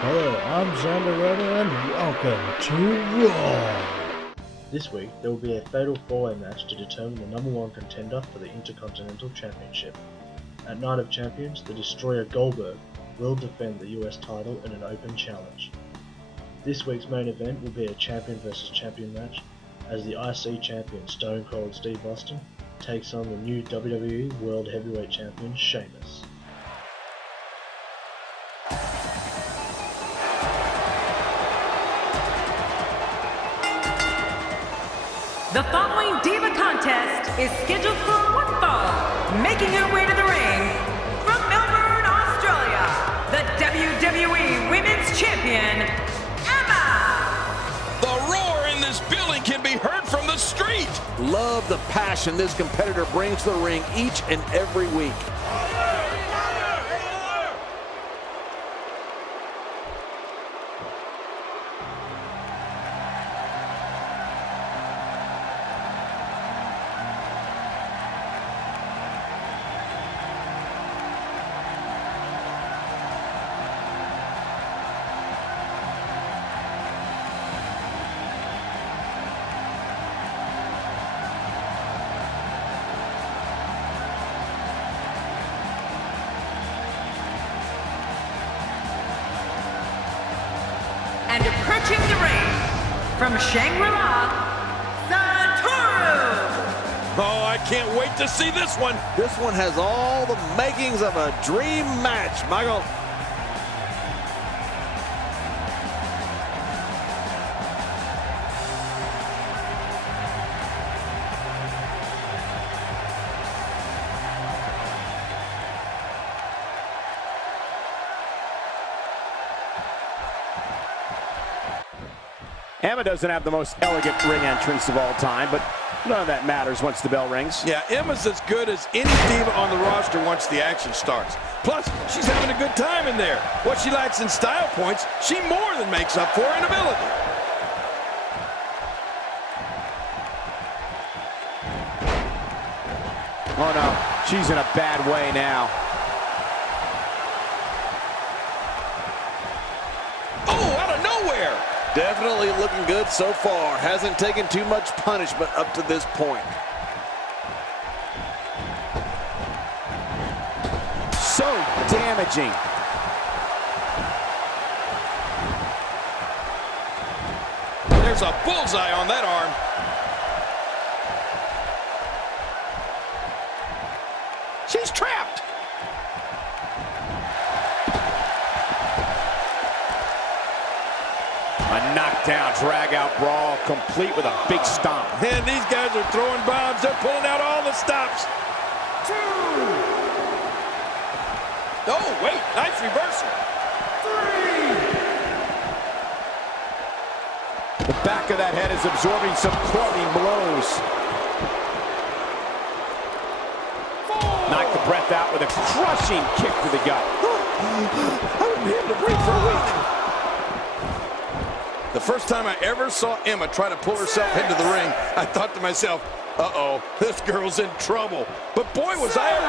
Hello, I'm Xander and welcome to Raw! This week, there will be a fatal 4-way match to determine the number 1 contender for the Intercontinental Championship. At Night of Champions, the Destroyer Goldberg will defend the US title in an open challenge. This week's main event will be a champion vs champion match, as the IC champion Stone Cold Steve Austin takes on the new WWE World Heavyweight Champion Sheamus. The following Diva contest is scheduled for one fall. Making her way to the ring from Melbourne, Australia, the WWE Women's Champion, Emma! The roar in this building can be heard from the street. Love the passion this competitor brings to the ring each and every week. And approaching the ring from Shangri-La, Satoru! Oh, I can't wait to see this one. This one has all the makings of a dream match, Michael. Emma doesn't have the most elegant ring entrance of all time, but none of that matters once the bell rings. Yeah, Emma's as good as any diva on the roster once the action starts. Plus, she's having a good time in there. What she lacks in style points, she more than makes up for in ability. Oh no, she's in a bad way now. Oh, out of nowhere! Definitely looking good so far. Hasn't taken too much punishment up to this point. So damaging. There's a bullseye on that arm. She's trapped. A knockdown, drag-out brawl, complete with a big stomp. Man, these guys are throwing bombs. They're pulling out all the stops. Oh, wait, nice reversal. The back of that head is absorbing some clubbing blows. Knocked the breath out with a crushing kick to the gut. I wouldn't be able to breathe for a week. The first time I ever saw Emma try to pull herself into the ring, I thought to myself, uh-oh, this girl's in trouble. But boy, was I ever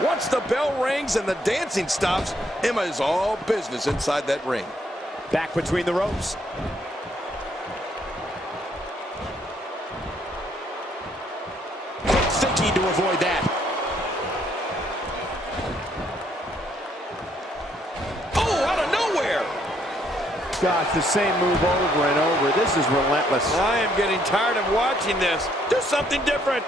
wrong. Once the bell rings and the dancing stops, Emma is all business inside that ring. Back between the ropes. Quick thinking to avoid that. Oh, out of nowhere! Gosh, the same move over and over. This is relentless. I am getting tired of watching this. Do something different.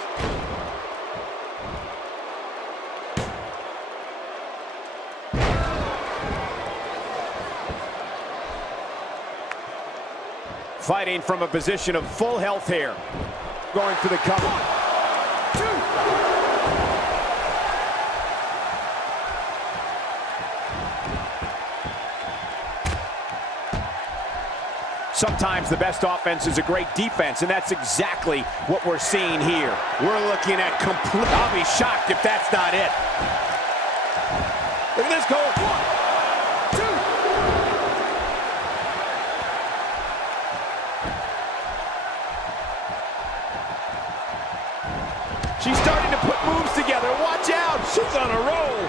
Fighting from a position of full health here. Going for the cover. 1, 2. Sometimes the best offense is a great defense, and that's exactly what we're seeing here. We're looking at complete... I'll be shocked if that's not it. Look at this, Cole. 1, 2. She's starting to put moves together. Watch out. She's on a roll.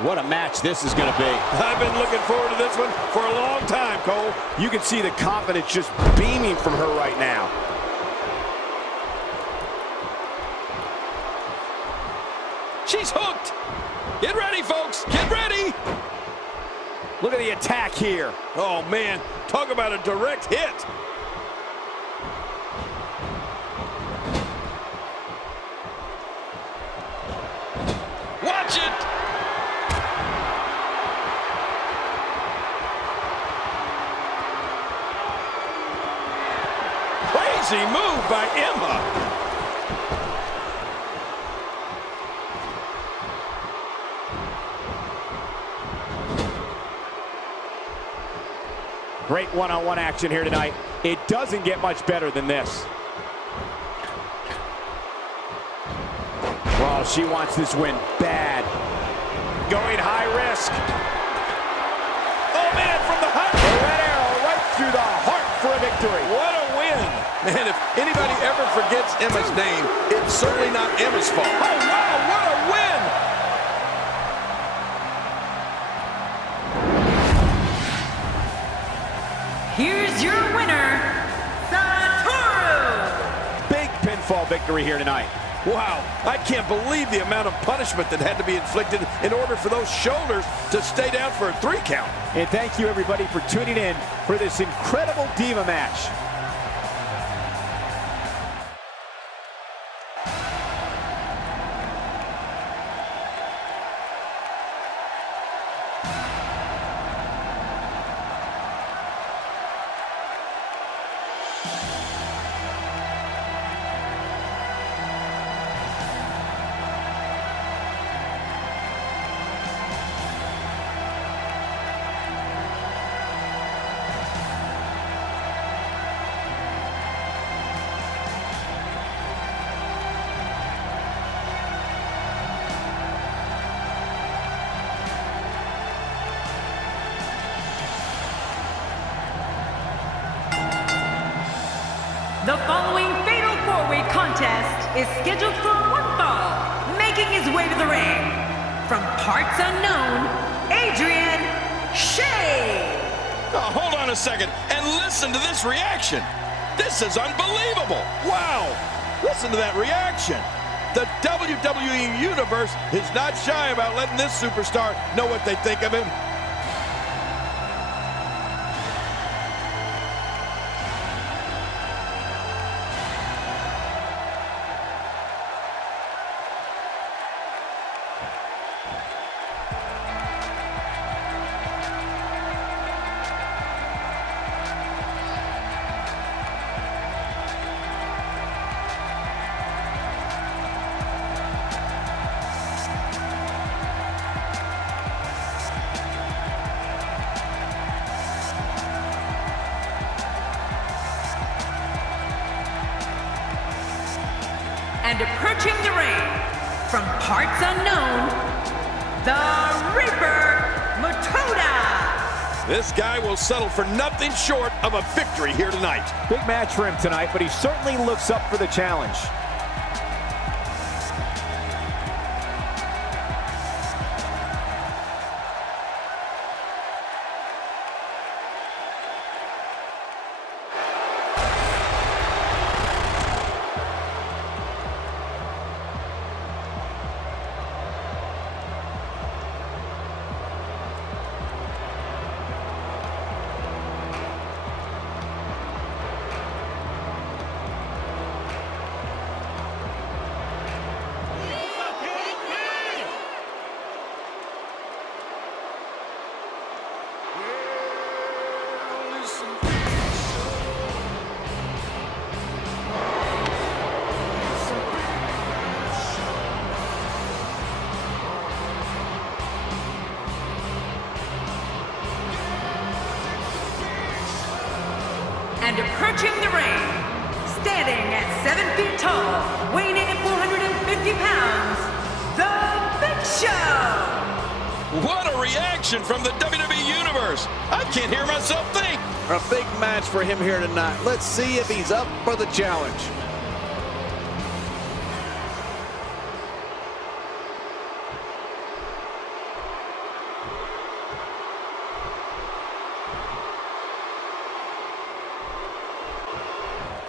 What a match this is going to be. I've been looking forward to this one for a long time, Cole. You can see the confidence just beaming from her right now. She's hooked. Get ready, folks. Get ready. Look at the attack here. Oh, man. Talk about a direct hit. Watch it. Crazy move by Emma. Great one-on-one action here tonight. It doesn't get much better than this. Well, she wants this win bad. Going high risk. Oh, man, from the height. The red arrow right through the heart for a victory. What a win. Man, if anybody ever forgets Emma's name, it's certainly not Emma's fault. Oh, wow, what a win. Here's your winner, Satoru! Big pinfall victory here tonight. Wow, I can't believe the amount of punishment that had to be inflicted in order for those shoulders to stay down for a 3 count. And thank you, everybody, for tuning in for this incredible Diva match. The following fatal 4-way contest is scheduled for one fall. Making his way to the ring, from parts unknown, Adrian Shea. Oh, hold on a second and listen to this reaction. This is unbelievable. Wow, listen to that reaction. The WWE Universe is not shy about letting this superstar know what they think of him. And approaching the ring, from parts unknown, the Reaper Matoda. This guy will settle for nothing short of a victory here tonight. Big match for him tonight, but he certainly looks up for the challenge. And approaching the ring, standing at 7 feet tall, weighing in at 450 pounds, The Big Show! What a reaction from the WWE Universe. I can't hear myself think. A big match for him here tonight. Let's see if he's up for the challenge.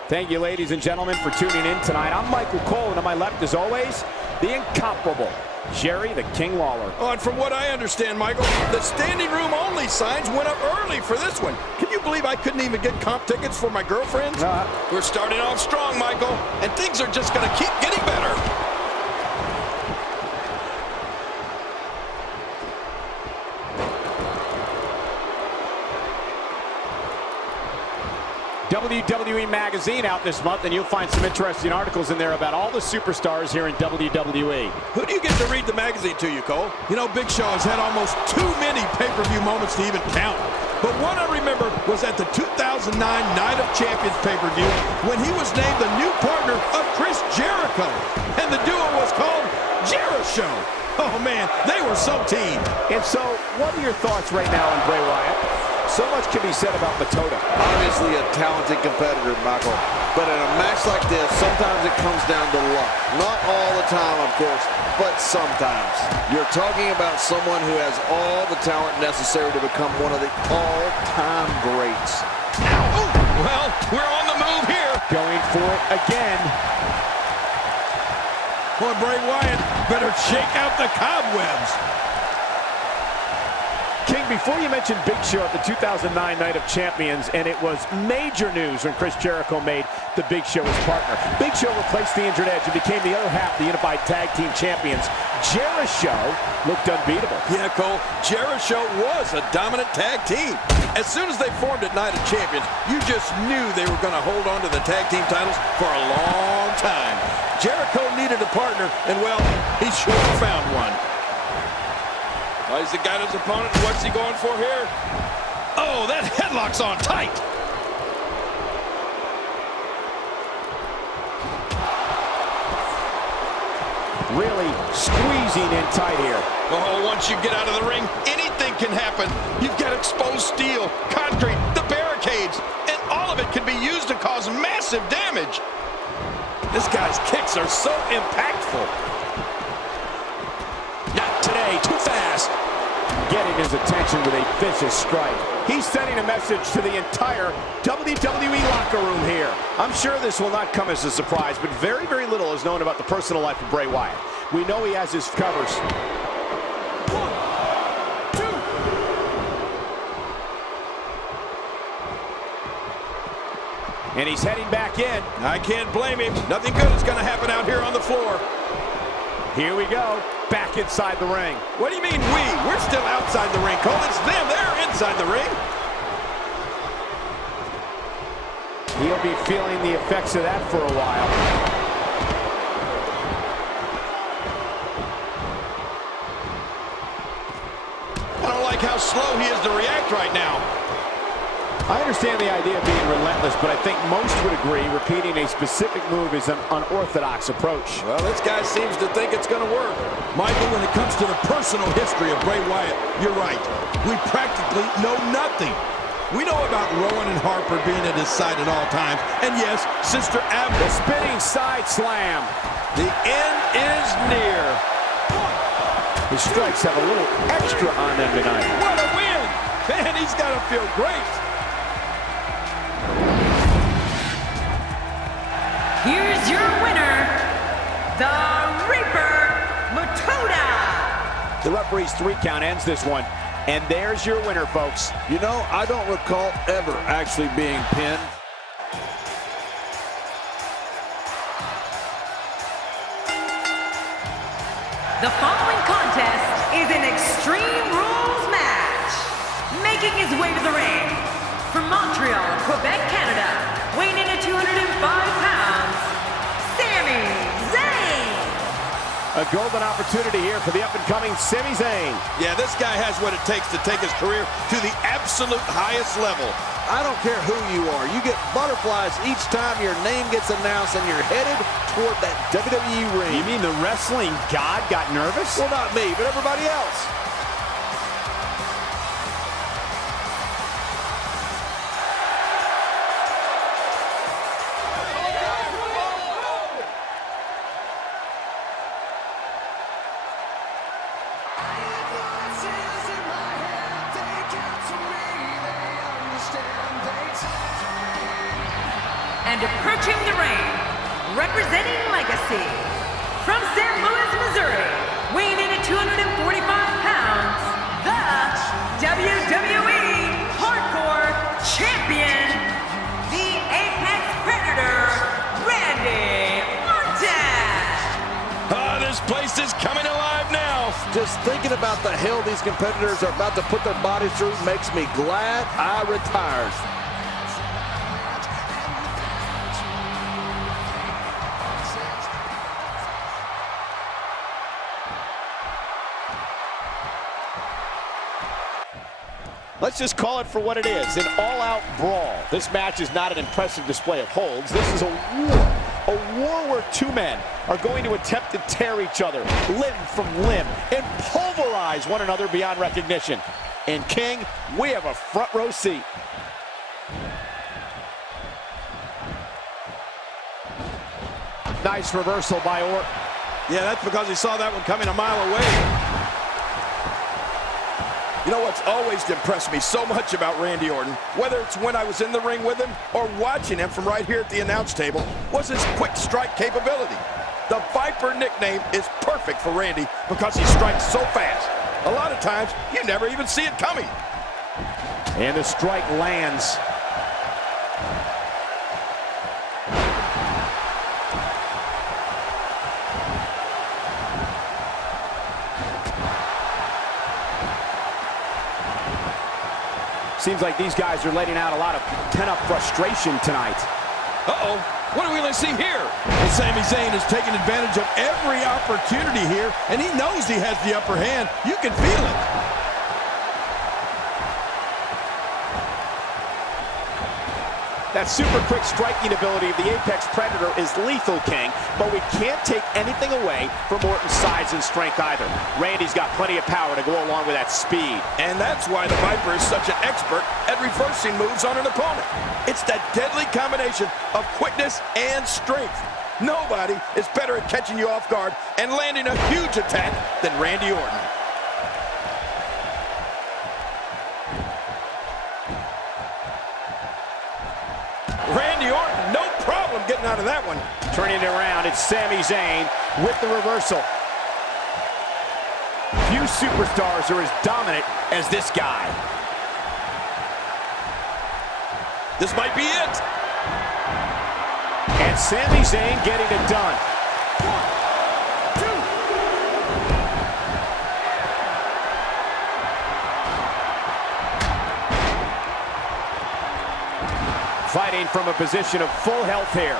Thank you, ladies and gentlemen, for tuning in tonight. I'm Michael Cole, and on my left, as always, the incomparable Jerry the King Lawler. Oh, and from what I understand, Michael, the standing room only signs went up early for this one. Can you believe I couldn't even get comp tickets for my girlfriends? We're starting off strong, Michael, and things are just going to keep getting better. WWE Magazine out this month, and you'll find some interesting articles in there about all the superstars here in WWE. Who do you get to read the magazine to, you, Cole? You know, Big Show has had almost too many pay-per-view moments to even count. But one I remember was at the 2009 Night of Champions pay-per-view when he was named the new partner of Chris Jericho. And the duo was called Jeri-Show. Oh, man, they were so team. And so, what are your thoughts right now on Bray Wyatt? So much can be said about Matoda. Obviously a talented competitor, Michael. But in a match like this, sometimes it comes down to luck. Not all the time, of course, but sometimes. You're talking about someone who has all the talent necessary to become one of the all-time greats. Oh, well, we're on the move here. Going for it again. Boy, Bray Wyatt better shake out the cobwebs. King, before you mentioned Big Show at the 2009 Night of Champions, and it was major news when Chris Jericho made the Big Show his partner. Big Show replaced the injured Edge and became the other half of the Unified Tag Team Champions. Jeri-Show looked unbeatable. Yeah, Cole, Jeri-Show was a dominant tag team. As soon as they formed at Night of Champions, you just knew they were going to hold on to the tag team titles for a long time. Jericho needed a partner, and well, he sure found one. Oh, he's the guy his opponent. What's he going for here? Oh, that headlock's on tight. Really squeezing in tight here. Oh, once you get out of the ring, anything can happen. You've got exposed steel, concrete, the barricades, and all of it can be used to cause massive damage. This guy's kicks are so impactful. Not today, too fast. Getting his attention with a vicious strike. He's sending a message to the entire WWE locker room here. I'm sure this will not come as a surprise, but very, very little is known about the personal life of Bray Wyatt. We know he has his covers. 1, 2. And he's heading back in. I can't blame him. Nothing good is going to happen out here on the floor. Here we go. Back inside the ring. What do you mean we? We're still outside the ring, Cole. It's them. They're inside the ring. He'll be feeling the effects of that for a while. I don't like how slow he is to react right now. I understand the idea of being relentless, but I think most would agree repeating a specific move is an unorthodox approach. Well, this guy seems to think it's going to work. Michael, when it comes to the personal history of Bray Wyatt, you're right. We practically know nothing. We know about Rowan and Harper being at his side at all times. And yes, Sister Ab. The spinning side slam. The end is near. His strikes have a little extra on them tonight. What a win! Man, he's got to feel great. Here's your winner, the Reaper, Matoda. The referee's 3 count ends this one. And there's your winner, folks. You know, I don't recall ever actually being pinned. The following contest is an Extreme Rules match. Making his way to the ring, from Montreal, Quebec, Canada, weighing in at 205 pounds, Sami Zayn. A golden opportunity here for the up-and-coming Sami Zayn. Yeah, this guy has what it takes to take his career to the absolute highest level. I don't care who you are. You get butterflies each time your name gets announced and you're headed toward that WWE ring. You mean the wrestling god got nervous? Well, not me, but everybody else. And a perfect approaching the ring, representing Legacy, from St. Louis, Missouri, weighing in at 245 pounds, the WWE Hardcore Champion, the Apex Predator, Randy Orton. This place is coming alive now. Just thinking about the hell these competitors are about to put their bodies through makes me glad I retired. Let's just call it for what it is, an all-out brawl. This match is not an impressive display of holds. This is a war where two men are going to attempt to tear each other limb from limb and pulverize one another beyond recognition. And King, we have a front row seat. Nice reversal by Orton. Yeah, that's because he saw that one coming a mile away. You know what's always impressed me so much about Randy Orton, whether it's when I was in the ring with him or watching him from right here at the announce table, was his quick strike capability. The Viper nickname is perfect for Randy because he strikes so fast. A lot of times, you never even see it coming. And the strike lands. Seems like these guys are letting out a lot of pent-up frustration tonight. Uh-oh, what do we only see here? Well, Sami Zayn is taking advantage of every opportunity here, and he knows he has the upper hand. You can feel it. That super quick striking ability of the Apex Predator is lethal, King, but we can't take anything away from Orton's size and strength either. Randy's got plenty of power to go along with that speed. And that's why the Viper is such an expert at reversing moves on an opponent. It's that deadly combination of quickness and strength. Nobody is better at catching you off guard and landing a huge attack than Randy Orton. Randy Orton, no problem getting out of that one. Turning it around, it's Sami Zayn with the reversal. Few superstars are as dominant as this guy. This might be it. And Sami Zayn getting it done. 1, 2. Fighting from a position of full health here.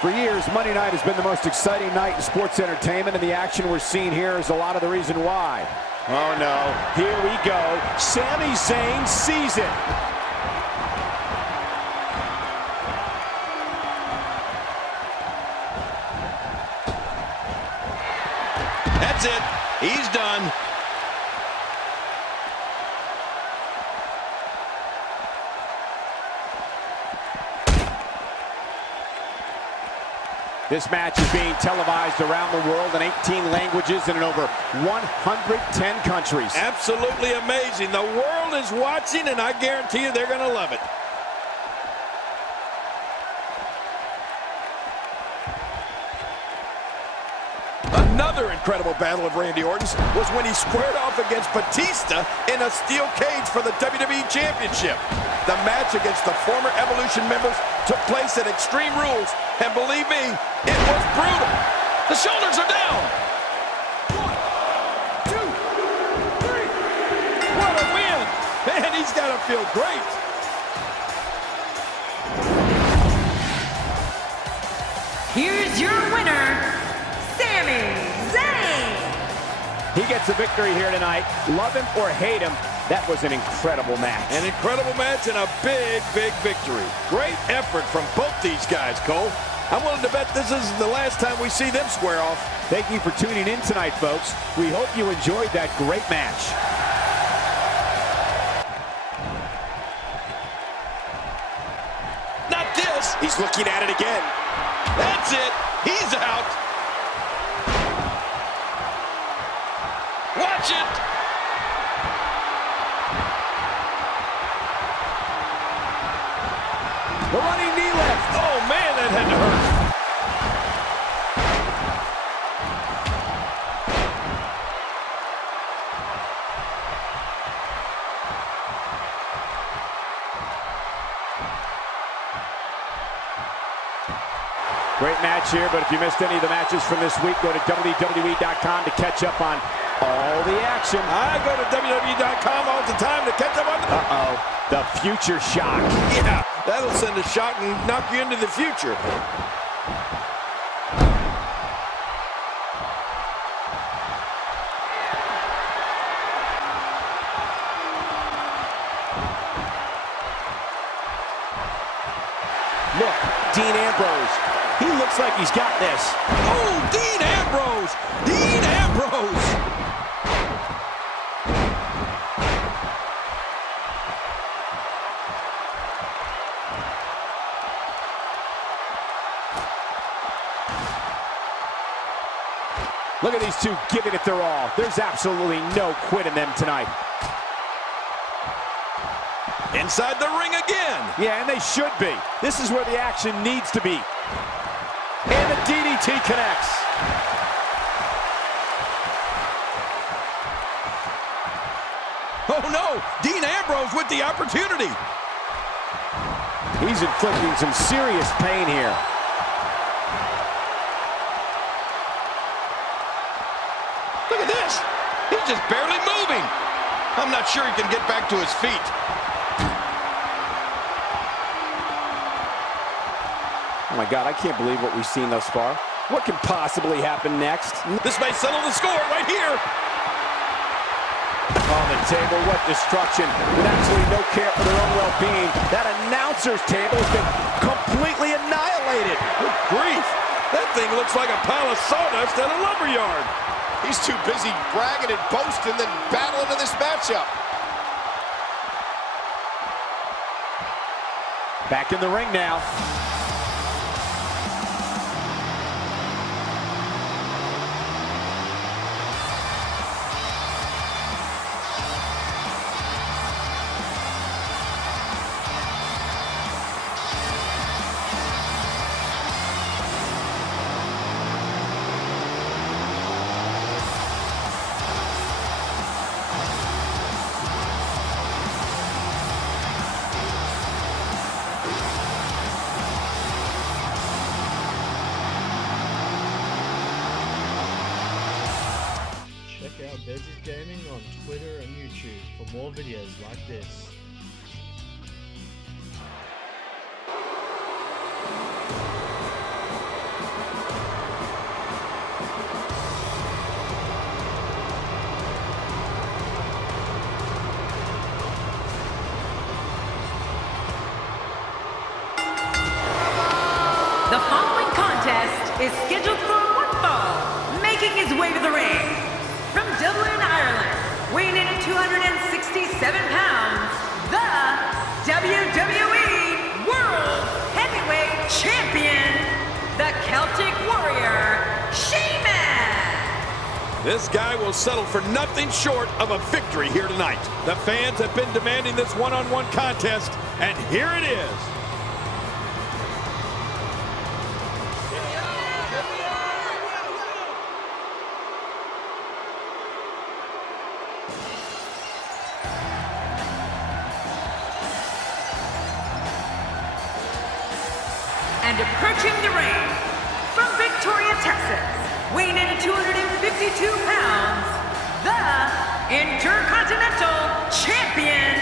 For years, Monday night has been the most exciting night in sports entertainment, and the action we're seeing here is a lot of the reason why. Oh no, here we go. Sami Zayn sees it. That's it. He's done. This match is being televised around the world in 18 languages and in over 110 countries. Absolutely amazing. The world is watching, and I guarantee you they're going to love it. Another incredible battle of Randy Orton's was when he squared off against Batista in a steel cage for the WWE Championship. The match against the former Evolution members took place at Extreme Rules, and believe me, it was brutal. The shoulders are down. 1, 2, 3. What a win. Man, he's got to feel great. Here's your winner, Sami Zayn. He gets the victory here tonight. Love him or hate him, that was an incredible match. An incredible match and a big, big victory. Great effort from both these guys, Cole. I'm willing to bet this is the last time we see them square off. Thank you for tuning in tonight, folks. We hope you enjoyed that great match. Not this. He's looking at it again. That's it. He's out. Watch it! The running knee lift. Oh, man, that had to hurt. Great match here, but if you missed any of the matches from this week, go to WWE.com to catch up on all the action. I go to WWE.com all the time to catch up on the... Uh-oh, the future shock. Yeah, that'll send a shock and knock you into the future. Look, Dean Ambrose. He looks like he's got this. Oh, Dean Ambrose! Dean Ambrose! Look at these two giving it their all. There's absolutely no quit in them tonight. Inside the ring again. Yeah, and they should be. This is where the action needs to be. And the DDT connects. Oh no, Dean Ambrose with the opportunity. He's inflicting some serious pain here. Look at this. He's just barely moving. I'm not sure he can get back to his feet. Oh my God, I can't believe what we've seen thus far. What can possibly happen next? This may settle the score right here. On the table, what destruction. With absolutely no care for their own well-being. That announcer's table has been completely annihilated. Good grief. That thing looks like a pile of sawdust at a lumberyard. He's too busy bragging and boasting than battling in this matchup. Back in the ring now. Check out Bez's Gaming on Twitter and YouTube for more videos like this. The following contest is scheduled for one fall, making his way to the ring. From Dublin, Ireland, weighing in at 267 pounds, the WWE World Heavyweight Champion, the Celtic Warrior, Sheamus! This guy will settle for nothing short of a victory here tonight. The fans have been demanding this one-on-one contest, and here it is. And approaching the ring, from Victoria, Texas, weighing in at 252 pounds, the Intercontinental Champion,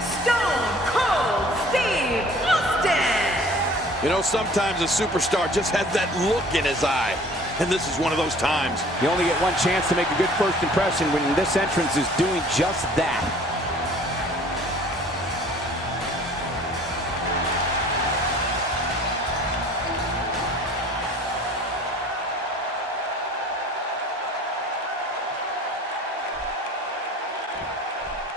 Stone Cold Steve Austin! You know, sometimes a superstar just has that look in his eye, and this is one of those times. You only get one chance to make a good first impression when this entrance is doing just that.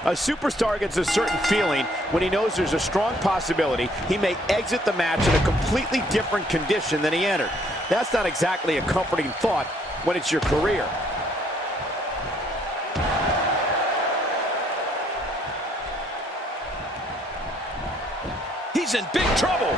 A superstar gets a certain feeling when he knows there's a strong possibility he may exit the match in a completely different condition than he entered. That's not exactly a comforting thought when it's your career. He's in big trouble.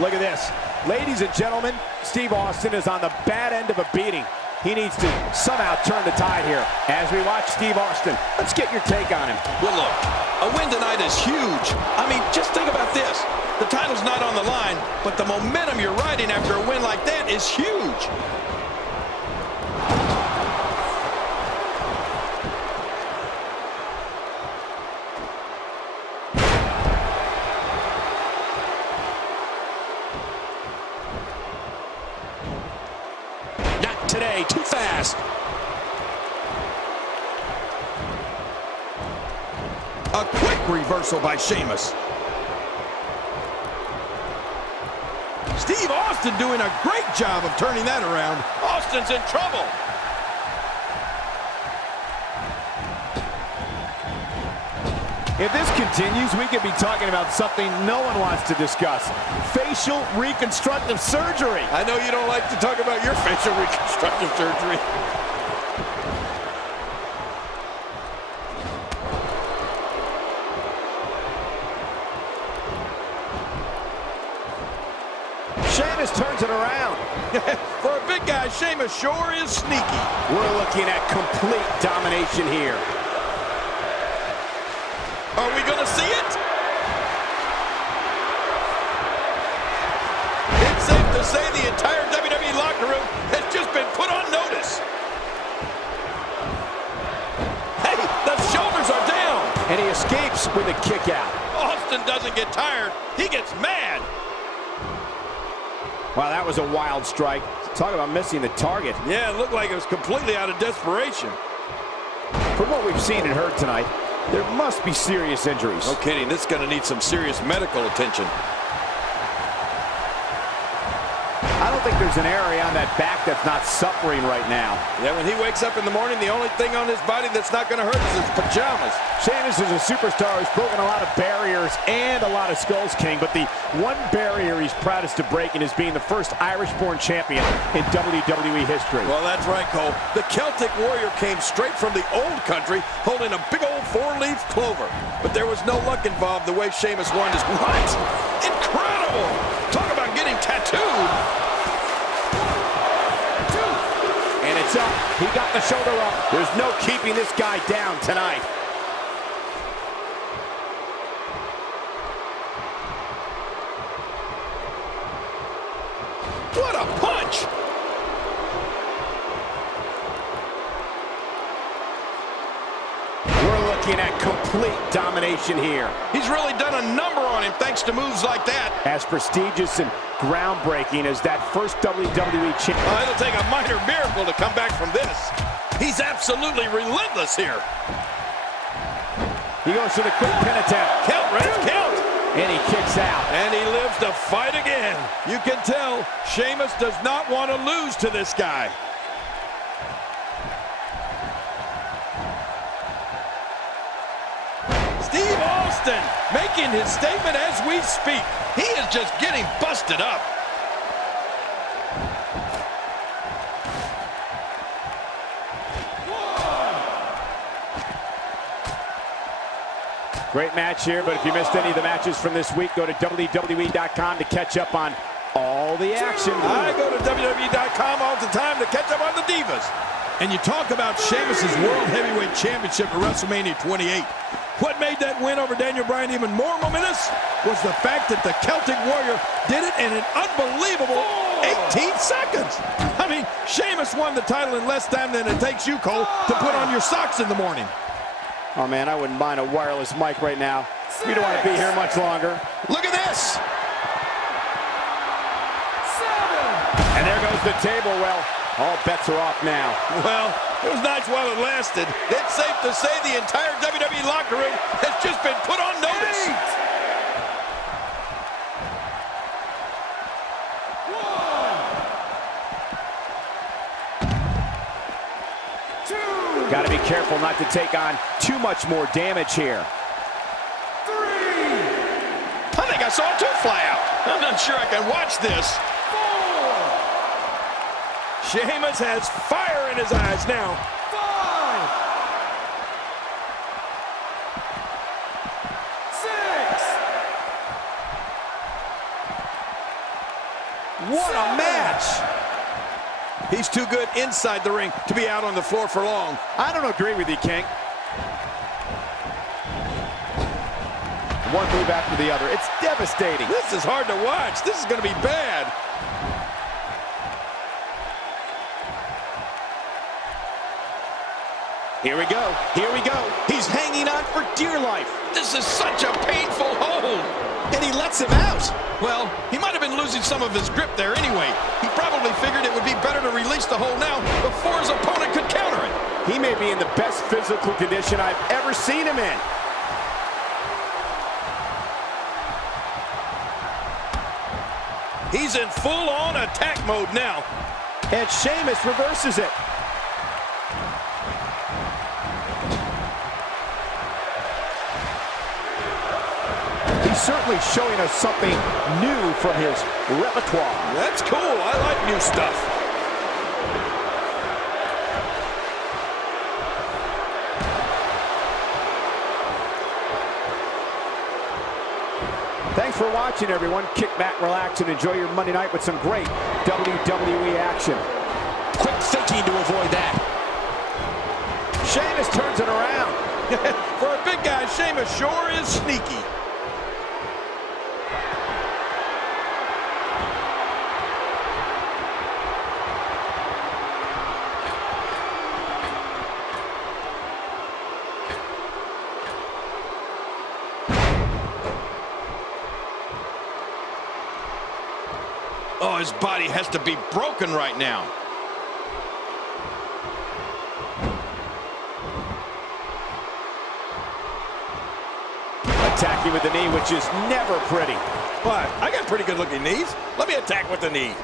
Look at this. Ladies and gentlemen, Steve Austin is on the bad end of a beating. He needs to somehow turn the tide here. As we watch Steve Austin, let's get your take on him. Well, look, a win tonight is huge. I mean, just think about this. The title's not on the line, but the momentum you're riding after a win like that is huge. Not today, too fast. A quick reversal by Sheamus. Steve Austin doing a great job of turning that around. Austin's in trouble. If this continues, we could be talking about something no one wants to discuss. Facial reconstructive surgery. I know you don't like to talk about your facial reconstructive surgery. Sheamus turns it around. For a big guy, Sheamus sure is sneaky. We're looking at complete domination here. Are we going to see it? It's safe to say the entire WWE locker room has just been put on notice. Hey, the shoulders are down. And he escapes with a kick out. Austin doesn't get tired. He gets mad. Wow, that was a wild strike. Talk about missing the target. Yeah, it looked like it was completely out of desperation. From what we've seen and heard tonight, there must be serious injuries. No kidding, this is going to need some serious medical attention. I don't think there's an area on that back that's not suffering right now. Yeah, when he wakes up in the morning, the only thing on his body that's not going to hurt is his pajamas. Sheamus is a superstar who's broken a lot of barriers and a lot of skulls, King, but the one barrier he's proudest of breaking is being the first Irish-born champion in WWE history. Well, that's right, Cole. The Celtic Warrior came straight from the old country holding a big old four-leaf clover. But there was no luck involved the way Sheamus won his... What? Incredible! Talk about getting tattooed. And it's up. He got the shoulder up. There's no keeping this guy down tonight. What a punch! We're looking at complete domination here. He's really done a number on him thanks to moves like that. As prestigious and groundbreaking as that first WWE champion. It'll take a minor miracle to come back from this. He's absolutely relentless here. He goes for the quick pin attempt. Count, Ref, count. And he kicks out. And he lives to fight again. You can tell Sheamus does not want to lose to this guy. Steve Austin making his statement as we speak. He is just getting busted up. Great match here, but if you missed any of the matches from this week, go to WWE.com to catch up on all the action. I go to WWE.com all the time to catch up on the Divas. And you talk about Sheamus' World Heavyweight Championship at WrestleMania 28. What made that win over Daniel Bryan even more momentous was the fact that the Celtic Warrior did it in an unbelievable 18 seconds. I mean, Sheamus won the title in less time than it takes you, Cole, to put on your socks in the morning. Oh, man, I wouldn't mind a wireless mic right now. We don't want to be here much longer. Look at this. And there goes the table. Well, all bets are off now. Well, it was nice while it lasted. It's safe to say the entire WWE locker room has just been put on notice. Got to be careful not to take on too much more damage here. I think I saw two fly out. I'm not sure I can watch this. Sheamus has fire in his eyes now. 5, 6, What a match! He's too good inside the ring to be out on the floor for long. I don't agree with you, King. One move after the other. It's devastating. This is hard to watch. This is going to be bad. Here we go. Here we go. He's hanging on for dear life. This is such a painful hold. And he lets him out. Well, he might have been losing some of his grip there anyway. He probably figured it would be better to release the hold now before his opponent could counter it. He may be in the best physical condition I've ever seen him in. He's in full-on attack mode now. And Sheamus reverses it. He's certainly showing us something new from his repertoire. That's cool. I like new stuff. Thanks for watching, everyone. Kick back, relax, and enjoy your Monday night with some great WWE action. Quick thinking to avoid that. Sheamus turns it around. For a big guy, Sheamus sure is sneaky. Oh, his body has to be broken right now. Attacking with the knee, which is never pretty. What? I got pretty good looking knees. Let me attack with the knee.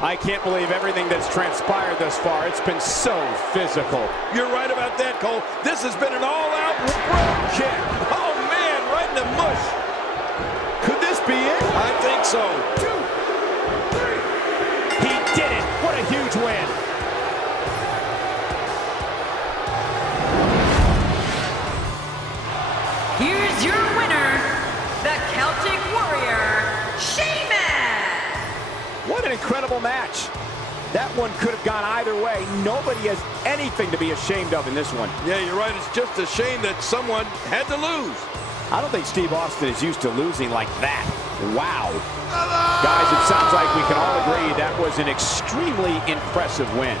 I can't believe everything that's transpired thus far. It's been so physical. You're right about that, Cole. This has been an all-out road kick. Oh, man, right in the mush. Could this be it? I think so. 2, 3. He did it. What a huge win. Here's your winner, the Celtic Warrior, Sheamus! What an incredible match. That one could have gone either way. Nobody has anything to be ashamed of in this one. Yeah, you're right. It's just a shame that someone had to lose. I don't think Steve Austin is used to losing like that. Wow. Guys, it sounds like we can all agree that was an extremely impressive win.